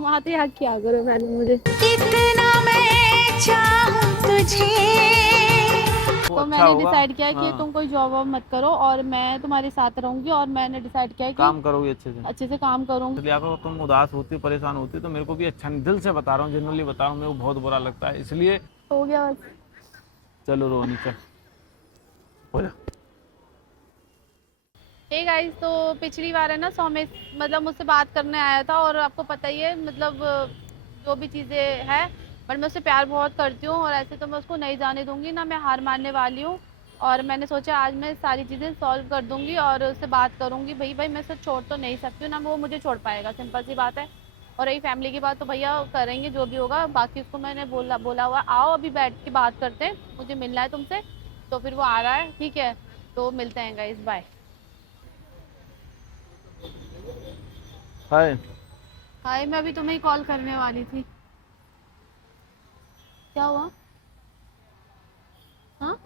तुम आते हक क्या करो मैंने मुझे इतना मैं चाहूं तुझे। वो तो अच्छा मैंने होगा। डिसाइड किया है कि हाँ, तुम कोई जॉब वॉब मत करो और मैं तुम्हारे साथ रहूंगी, और मैंने डिसाइड किया है कि काम करोगे अच्छे से। अच्छे से काम करूंगी। इसलिए अगर तुम उदास होती परेशान होती तो मेरे को भी अच्छा नहीं, दिल से बता रहा हूँ, जनरली बता रहा हूँ, मेरे को बहुत बुरा लगता है, इसलिए। हो गया बस। चलो रोनी चल, हो जा। हे गाइस, तो पिछली बार है ना सौमेश मतलब मुझसे बात करने आया था, और आपको पता ही है मतलब जो भी चीज़ें हैं, बट मैं उससे प्यार बहुत करती हूँ और ऐसे तो मैं उसको नहीं जाने दूंगी ना, मैं हार मानने वाली हूँ। और मैंने सोचा आज मैं सारी चीज़ें सॉल्व कर दूंगी और उससे बात करूंगी। भाई भाई मैं उसे छोड़ तो नहीं सकती हूँ ना, वो मुझे छोड़ पाएगा, सिंपल सी बात है। और रही फैमिली की बात तो भैया करेंगे जो भी होगा, बाकी उसको मैंने बोला बोला हुआ आओ अभी बैठ के बात करते हैं, मुझे मिलना है तुमसे। तो फिर वो आ रहा है, ठीक है, तो मिलते हैं गाइस, बाय। हाय। हाय, मैं अभी तुम्हें ही कॉल करने वाली थी। क्या हुआ? हाँ।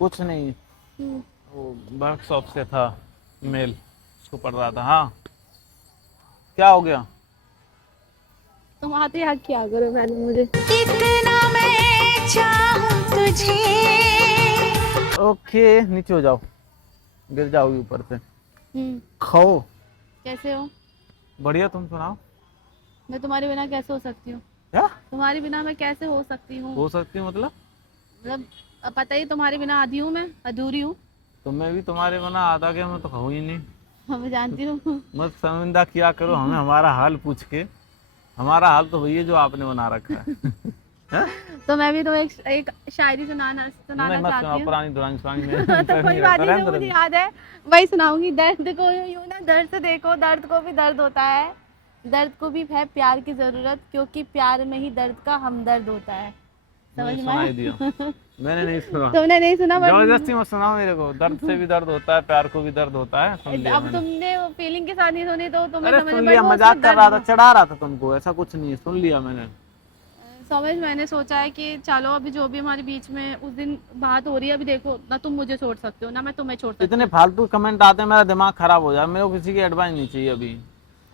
कुछ नहीं, हम्म, वो वर्कशॉप से था मेल, उसको पढ़ रहा था। हाँ, क्या हो गया? तुम आते हक क्या करो मैंने मुझे। इतना मैं चाहूं तुझे। ओके, नीचे हो जाओ, गिर जाओगी ऊपर से। हम्म। खाओ। कैसे हो? बढ़िया, तुम सुनाओ। मैं तुम्हारे बिना कैसे हो सकती हूँ? क्या तुम्हारे बिना मैं कैसे हो सकती हूँ? हो सकती है मतलब? मतलब पता ही, तुम्हारे बिना आधी हूँ, मैं अधूरी हूँ। तो मैं भी तुम्हारे बना आधा क्या, मैं तो खाऊं ही नहीं। हाँ, मैं जानती हूँ। मत शर्मिंदा किया करो हमें हमारा हाल पूछ के। हमारा हाल तो वही है जो आपने बना रखा है। हैं? तो मैं भी तुम्हें एक शायरी सुनाना नहीं, सुनाना मत चाहती सुनाओ हूँ। पुरानी दुरानी पुरानी में तो इंटरेस्ट कोई नहीं बात रहता, नहीं, रहने जो दो, मुझे रहने याद है वही सुनाऊंगी। दर्द को यूं ना, दर्द से देखो, दर्द को भी दर्द होता है, दर्द को भी है प्यार की जरूरत, क्योंकि प्यार में ही दर्द का हमदर्द होता है। दो। समझ नहीं में आया? सुनाई दिया, मैंने नहीं सुना। तुमने नहीं सुना बट जबरदस्ती मत सुनाओ मेरे को, दर्द से भी दर्द होता है, प्यार को भी दर्द होता है, सुन लिया अब मैंने। तुमने फीलिंग के साथ नहीं सुनी तो तुम्हें अरे समझ, सुन बट लिया, वो मजाक उसमें कर रहा था, दर्द चढ़ा रहा था तुमको, ऐसा कुछ नहीं है, सुन लिया मैंने। समझ। मैंने सोचा है कि चलो अभी जो भी हमारे बीच में उस दिन बात हो रही है, अभी देखो ना, तुम मुझे छोड़ सकते हो ना मैं तुम्हें छोड़ सकती इतने हूँ। फालतू कमेंट आते हैं, मेरा दिमाग खराब हो जाए, मेरे को किसी की एडवाइस नहीं चाहिए अभी।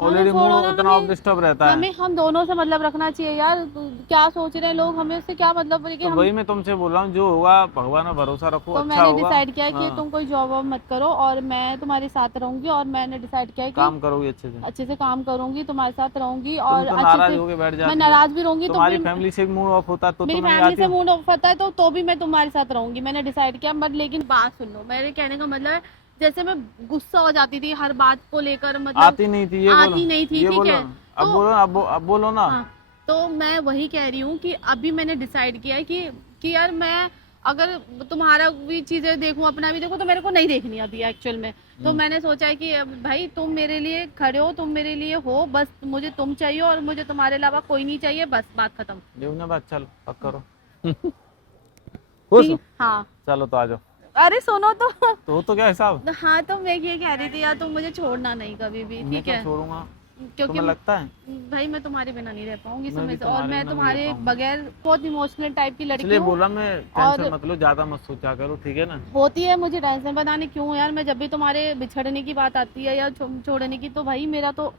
हमें ऑलरेडी छोड़ो ना, मूड इतना हमें डिस्टर्ब रहता है। हमें हम दोनों से मतलब रखना चाहिए यार। क्या सोच रहे हैं लोग, हमें उससे क्या मतलब है कि तो हम। वही मैं तुमसे बोल रहा हूँ, जो होगा भगवान में भरोसा रखो, तो अच्छा मैंने होगा। डिसाइड किया है कि हाँ, तुम कोई जॉब वॉब मत करो और मैं तुम्हारे साथ रहूंगी, और मैंने डिसाइड किया है कि काम करोगे अच्छे से। अच्छे से काम करूंगी, तुम्हारे साथ रहूंगी तुम और तो अच्छे नाराज से। होके बैठ मैं जाती हो। नाराज भी रहूंगी तो तुम्हारी भी, फैमिली से मूड ऑफ होता है तो मेरी तुम नहीं फैमिली आती से हो। मूड ऑफ होता है तो भी मैं तुम्हारे साथ रहूंगी, मैंने डिसाइड किया। बट लेकिन बात सुन लो, मेरे कहने का मतलब है, जैसे मैं गुस्सा हो जाती थी हर बात को लेकर, मतलब आती नहीं थी, ये बोलो। आती नहीं थी, ये ठीक बोलो, है। अब तो बोलो, अब बोलो ना। हाँ, तो मैं वही कह रही हूँ कि अभी मैंने डिसाइड किया है कि यार मैं अगर तुम्हारा भी चीज़ें देखूँ, अपना भी देखूँ, तो मेरे को नहीं देखनी अभी एक्चुअल में। तो मैंने सोचा है कि अब भाई तुम मेरे लिए खड़े हो, तुम मेरे लिए हो, बस मुझे तुम चाहिए और मुझे तुम्हारे अलावा कोई नहीं चाहिए, बस बात खत्म। जीवने बात, चल पक करो। खुश ठीक हो? है? हाँ। चलो तो आ जाओ। अरे सुनो तो। तो क्या हिसाब? हाँ, तो मैं ये कह रही थी यार, तुम मुझे छोड़ना नहीं कभी भी, मैं ठीक क्यों है? छोड़ूंगा? क्योंकि तुम्हें लगता है? भाई मैं तुम्हारे बिना नहीं रह पाऊंगी मैं भी समय से, और तुम्हारे मैं बिना नहीं रह तुम्हारे पाऊंगा। बगैर बहुत इमोशनल टाइप की लड़की इसलिए हूँ। बोला मैं, टेंशन और मत लो, ज्यादा मत सोचा करो, ठीक है ना? होती है मुझे टेंशन, पता नहीं क्यों यार, मैं जब भी तुम्हारे बिछड़ने की बात आती है या छोड़ने की, तो भाई मेरा तो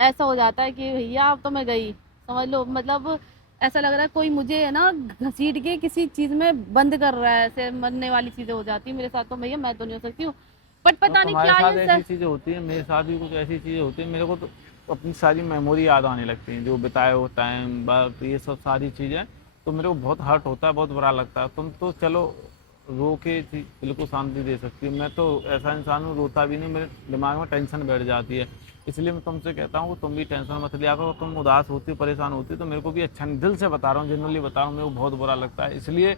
ऐसा हो जाता है कि भैया अब तो मैं गई, समझ लो, मतलब ऐसा लग रहा है कोई मुझे है ना घसीट के किसी चीज में बंद कर रहा है, ऐसे मरने वाली चीजें हो जाती है मेरे साथ, तो भैया मैं तो नहीं हो सकती हूँ। बट और पता नहीं तुम्हारे क्या साथ ये ऐसी चीजें होती है, मेरे साथ भी कुछ ऐसी चीजें होती है, मेरे को तो अपनी सारी मेमोरी याद आने लगती हैं, जो बिताए हो टाइम, बात, ये सब सारी चीजें। तो मेरे को बहुत हर्ट होता है, बहुत बुरा लगता है। तुम तो चलो रो के दिल को शांति दे सकती हो, मैं तो ऐसा इंसान हूँ, रोता भी नहीं, मेरे दिमाग में टेंशन बैठ जाती है। इसलिए मैं तुमसे कहता हूँ कि तुम भी टेंशन मत लिया करो। तुम उदास होती परेशान होती तो मेरे को भी अच्छा नहीं, दिल से बता रहा हूँ, जनरली बता रहा हूँ, मेरे को बहुत बुरा लगता है। इसलिए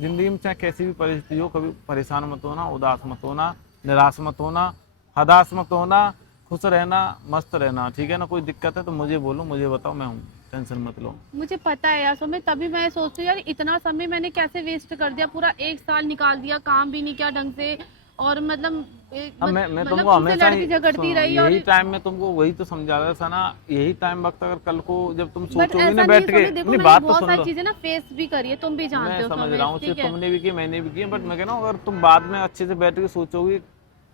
ज़िंदगी में चाहे कैसी भी परिस्थिति हो, कभी परेशान मत होना, उदास मत होना, निराश मत होना, हताश मत होना, खुश रहना, मस्त रहना, ठीक है ना? कोई दिक्कत है तो मुझे बोलो, मुझे बताओ, मैं हूँ, टेंशन मत लो। मुझे पता है यार सुमित, तभी मैं सोचती हूँ यार इतना समय मैंने कैसे वेस्ट कर दिया, पूरा एक साल निकाल दिया, काम भी नहीं किया ढंग से, और मतलब अब मैं मतलब तुमको तुमसे हमेशा ही लड़ती झगड़ती सुनो, रही। यही और टाइम में तुमको वही तो समझा रहा था ना, यही टाइम वक्त अगर कल को जब तुम बट सोचोगी ना ऐसा नहीं है बैठ के, सुमित, देखो नहीं मैंने बात तो बहुत सुन सारी लो। चीजें ना फेस भी करी है, तुम भी मैं जानते हो समझ रहा सुमित, हूँ, सिर्फ ठीक है। तुमने भी की मैंने भी की, बट मैं कह रहा हूँ अगर तुम बाद में अच्छे से बैठ के सोचोगी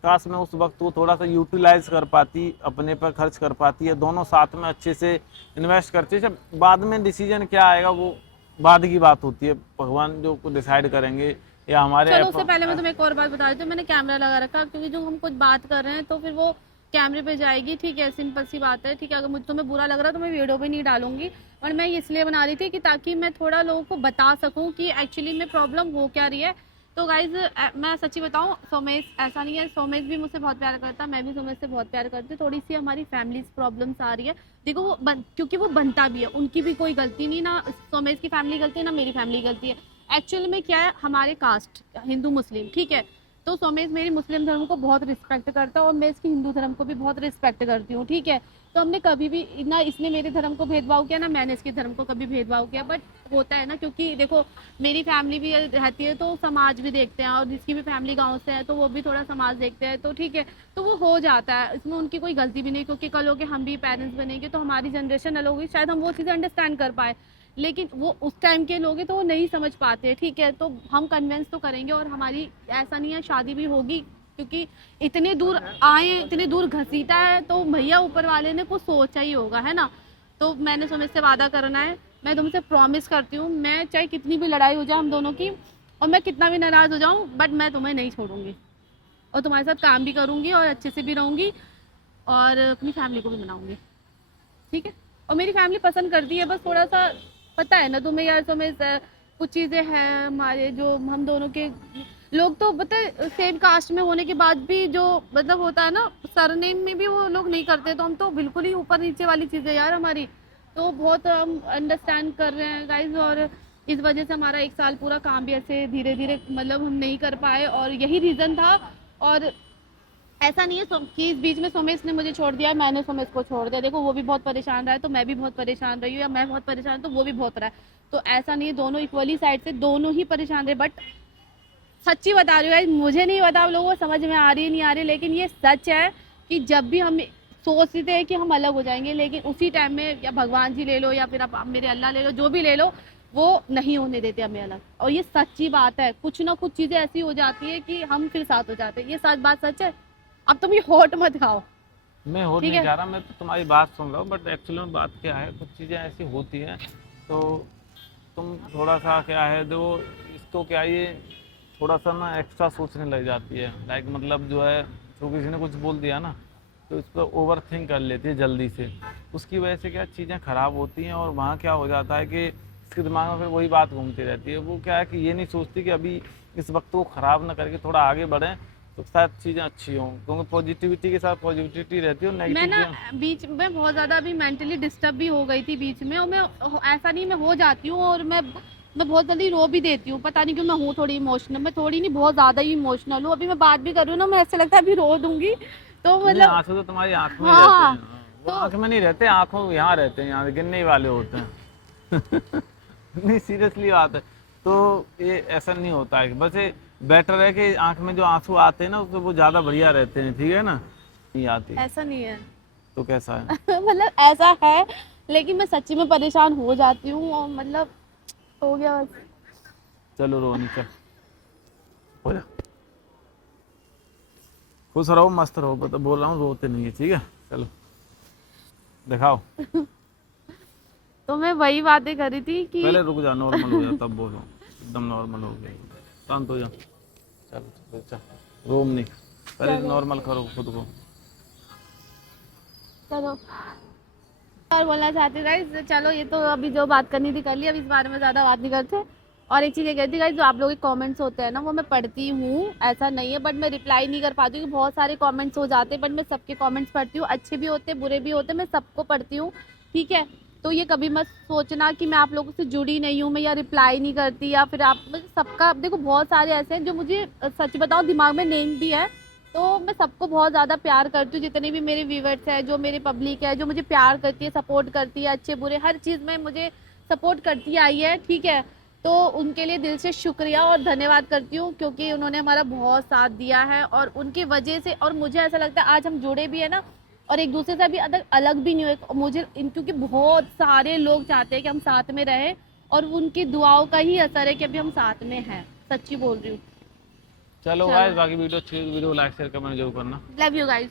काश मैं उस वक्त को थोड़ा सा यूटिलाइज कर पाती, अपने पर खर्च कर पाती, या दोनों साथ में अच्छे से इन्वेस्ट करती। जब बाद में डिसीजन क्या आएगा वो बाद की बात होती है, भगवान जो डिसाइड करेंगे या हमारे चलो उससे पहले मैं तुम्हें एक और बात बता देती हूँ, मैंने कैमरा लगा रखा क्योंकि जो हम कुछ बात कर रहे हैं तो फिर वो कैमरे पे जाएगी, ठीक है, सिंपल सी बात है, ठीक है। अगर मुझे तुम्हें बुरा लग रहा है तो मैं वीडियो भी नहीं डालूंगी, और मैं इसलिए बना रही थी कि ताकि मैं थोड़ा लोगों को बता सकूं कि एक्चुअली में प्रॉब्लम हो क्या रही है। तो गाइज मैं सच्ची बताऊं, सोमेश ऐसा नहीं है, सोमेश भी मुझसे बहुत प्यार करता है, मैं भी सोमेश से बहुत प्यार करती हूँ। थोड़ी सी हमारी फैमिली प्रॉब्लम्स आ रही है, देखो वो क्योंकि वो बनता भी है, उनकी भी कोई गलती नहीं, ना सोमेश की फैमिली गलती है ना मेरी फैमिली गलती है। एक्चुअल में क्या है, हमारे कास्ट हिंदू मुस्लिम, ठीक है, तो सोमेश मेरी मुस्लिम धर्म को बहुत रिस्पेक्ट करता है और मैं इसकी हिंदू धर्म को भी बहुत रिस्पेक्ट करती हूँ, ठीक है। तो हमने कभी भी ना इसने मेरे धर्म को भेदभाव किया ना मैंने इसके धर्म को कभी भेदभाव किया, बट होता है ना, क्योंकि देखो मेरी फैमिली भी रहती है तो समाज भी देखते हैं, और जिसकी भी फैमिली गांव से है तो वो भी थोड़ा समाज देखते हैं, तो ठीक है, तो वो हो जाता है, इसमें उनकी कोई गलती भी नहीं, क्योंकि कल हो के हम भी पेरेंट्स बनेंगे तो हमारी जनरेशन अलग होगी, शायद हम वो चीज़ें अंडरस्टैंड कर पाए, लेकिन वो उस टाइम के लोग हैं तो वो नहीं समझ पाते, ठीक है। तो हम कन्विंस तो करेंगे, और हमारी ऐसा नहीं है शादी भी होगी, क्योंकि इतने दूर आए, इतने दूर घसीटा है तो भैया ऊपर वाले ने कुछ सोचा ही होगा, है ना। तो मैंने सोमेश से वादा करना है, मैं तुमसे प्रॉमिस करती हूँ, मैं चाहे कितनी भी लड़ाई हो जाए हम दोनों की, और मैं कितना भी नाराज़ हो जाऊँ, बट मैं तुम्हें नहीं छोड़ूंगी, और तुम्हारे साथ काम भी करूँगी और अच्छे से भी रहूँगी, और अपनी फैमिली को भी मनाऊँगी, ठीक है। और मेरी फैमिली पसंद करती है, बस थोड़ा सा पता है ना तुम्हें यार सोमेश, कुछ चीज़ें हैं हमारे जो हम दोनों के लोग तो पता है सेम कास्ट में होने के बाद भी जो मतलब होता है ना सरनेम में भी वो लोग नहीं करते, तो हम तो बिल्कुल ही ऊपर नीचे वाली चीज़ें यार हमारी, तो बहुत हम अंडरस्टैंड कर रहे हैं गाइज, और इस वजह से हमारा 1 साल पूरा काम भी ऐसे धीरे धीरे मतलब हम नहीं कर पाए, और यही रीज़न था। और ऐसा नहीं है कि इस बीच में सोमेश ने मुझे छोड़ दिया, मैंने सोमेश को छोड़ दिया, देखो वो भी बहुत परेशान रहा है तो मैं भी बहुत परेशान रही हूँ, या मैं बहुत परेशान तो वो भी बहुत रहा है, तो ऐसा नहीं है, दोनों इक्वली साइड से दोनों ही परेशान रहे। बट सच्ची बता रही हूँ, मुझे नहीं पता आप लोगों को समझ में आ रही है नहीं आ रही, लेकिन ये सच है कि जब भी हम सोचते हैं कि हम अलग हो जाएंगे, लेकिन उसी टाइम में या भगवान जी ले लो या फिर आप मेरे अल्लाह ले लो, जो भी ले लो, वो नहीं होने देते हमें अलग, और ये सच्ची बात है, कुछ ना कुछ चीज़ें ऐसी हो जाती है कि हम फिर साथ हो जाते हैं, ये सच बात सच है। अब तुम ये होट मत खाओ, मैं होट ठीक नहीं है। जा रहा, मैं तो तुम्हारी बात सुन रहा हूँ, बट एक्चुअली में बात क्या है, कुछ चीज़ें ऐसी होती हैं तो तुम थोड़ा सा क्या है देखो, इसको क्या ये थोड़ा सा ना एक्स्ट्रा सोचने लग जाती है, लाइक मतलब जो है जो किसी ने कुछ बोल दिया ना तो इस पर ओवर थिंक कर लेती है जल्दी से, उसकी वजह से क्या चीज़ें ख़राब होती हैं, और वहाँ क्या हो जाता है कि इसके दिमाग में फिर वही बात घूमती रहती है, वो क्या है कि ये नहीं सोचती कि अभी इस वक्त को ख़राब ना करके थोड़ा आगे बढ़ें तो शायद चीज़ें अच्छी हों, क्योंकि पॉजिटिविटी के साथ पॉजिटिविटी रहती है, और मैं नेगेटिव ना बीच में बहुत ज़्यादा अभी मेंटली डिस्टर्ब भी हो गई थी बीच में, और मैं ऐसा नहीं मैं हो जाती हूँ, और मैं बहुत जल्दी रो भी देती हूँ, पता नहीं क्यों, मैं हूँ थोड़ी इमोशनल, मैं थोड़ी नहीं बहुत ज़्यादा ही इमोशनल हूँ, अभी मैं बात भी कर रही हूँ ना, मैं ऐसे लगता है अभी रो दूंगी, तो मतलब आंसू तो तुम्हारी आंख में ही हाँ, रहते हैं, वो तो आंख में नहीं रहते, आंखों यहाँ रहते हैं, यहाँ गिरने ही वाले होते हैं। नहीं सीरियसली बात है, तो ये ऐसा नहीं होता है, बस ये बेटर है कि आंख में जो आंसू आते हैं ना उससे वो ज़्यादा बढ़िया रहते हैं, ठीक है ना, नहीं आती ऐसा नहीं है। तो कैसा है? मतलब ऐसा है, लेकिन मैं सच्ची में परेशान हो जाती हूँ, और मतलब हो गया बस। चलो रोनी चल, हो जा, खुश रहो मस्त रहो, बता बोल रहा हूँ रोते नहीं है, ठीक है, चलो दिखाओ। तो मैं वही बातें कर रही थी कि पहले रुक जा, नॉर्मल हो जा तब बोलो, एकदम नॉर्मल हो गया, शांत हो जा, चल चल रोम नहीं, पहले नॉर्मल करो खुद को। चलो और बोलना चाहती हूँ गाइस, चलो ये तो अभी जो बात करनी थी कर ली, अब इस बारे में ज़्यादा बात नहीं करते। और एक चीज़ ये कहती गाइस, जो आप लोगों के कमेंट्स होते हैं ना वो मैं पढ़ती हूँ, ऐसा नहीं है, बट मैं रिप्लाई नहीं कर पाती हूँ, क्योंकि बहुत सारे कमेंट्स हो जाते हैं, बट मैं सबके कमेंट्स पढ़ती हूँ, अच्छे भी होते हैं बुरे भी होते हैं, मैं सबको पढ़ती हूँ, ठीक है। तो ये कभी मत सोचना कि मैं आप लोगों से जुड़ी नहीं हूँ, मैं या रिप्लाई नहीं करती, या फिर आप सबका देखो बहुत सारे ऐसे हैं जो मुझे सच बताओ दिमाग में नेम भी है, तो मैं सबको बहुत ज़्यादा प्यार करती हूँ, जितने भी मेरे व्यूवर्स हैं, जो मेरी पब्लिक है, जो मुझे प्यार करती है, सपोर्ट करती है, अच्छे बुरे हर चीज़ में मुझे सपोर्ट करती आई है, ठीक है। तो उनके लिए दिल से शुक्रिया और धन्यवाद करती हूँ, क्योंकि उन्होंने हमारा बहुत साथ दिया है, और उनकी वजह से, और मुझे ऐसा लगता है आज हम जुड़े भी है ना, और एक दूसरे से अभी अलग भी नहीं हुए, मुझे क्योंकि बहुत सारे लोग चाहते हैं कि हम साथ में रहें, और उनकी दुआओं का ही असर है कि अभी हम साथ में हैं, सच्ची बोल रही हूँ। चलो गाइस, बाकी वीडियो अच्छी लगी तो वीडियो लाइक शेयर कमेंट जरूर करना। Love you guys.